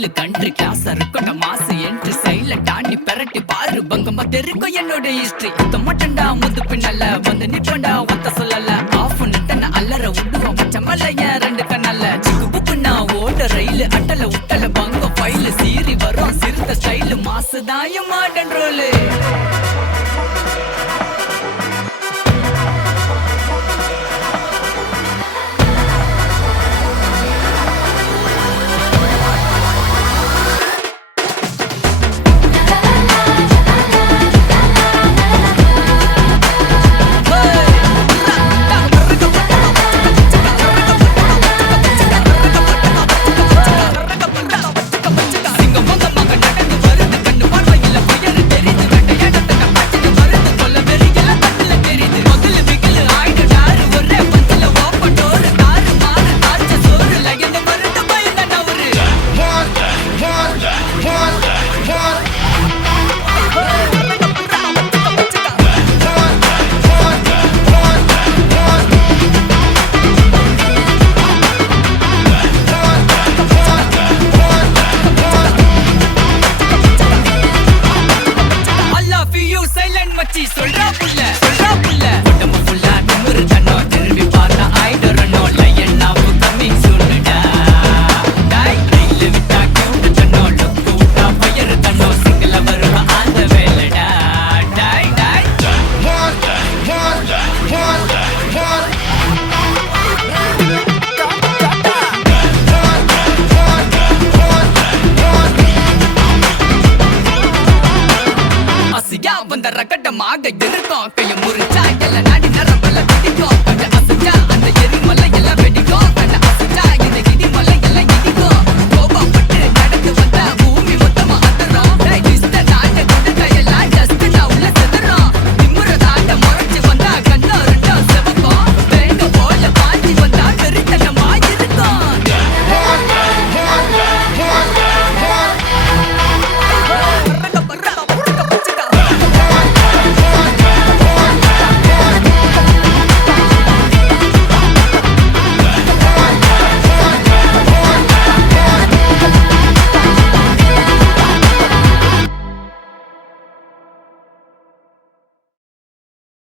style country class இருக்கட்ட மாசு entry சைல தாண்டி பெரட்டி பாரு பங்கமா தெரிக்கும் என்னோட ஹிஸ்டரி தொமட்டண்டா முது பின்னல்ல வந்து நிப்பண்டா ஒத்த சொல்லல ஆஃப் நிட்டன அல்லற விடுவோம் மச்சமலைய ரெண்டு கண்ணல்ல சிக்கு புக்குன்னா ஓட ரயில் அட்டல உட்டல பங்க ஃபைல் சீறி வரும் சிறுத்த ஸ்டைல் மாசுதாயும் மாடர்ன் ரோலு சொல்றா புள்ள உடம்பு ஃபுல்லா நுமுறு தன்னோ திரும்பி பார்த்தா ஆயிடுறனோ லைன் ஆஃப் கமிங் சூன்டா டாய் டைல விட்டா கியூட் தன்னோ லுக் விட்டா ஃபயர் தன்னோ சிங்கிள வருவா அந்த வேலடா டாய் டாய் அசியா வந்த ரகட்டமாக இருக்கும் கைய முறிச்சா எல்லாம் நாடி நரம்பல திடிக்கும்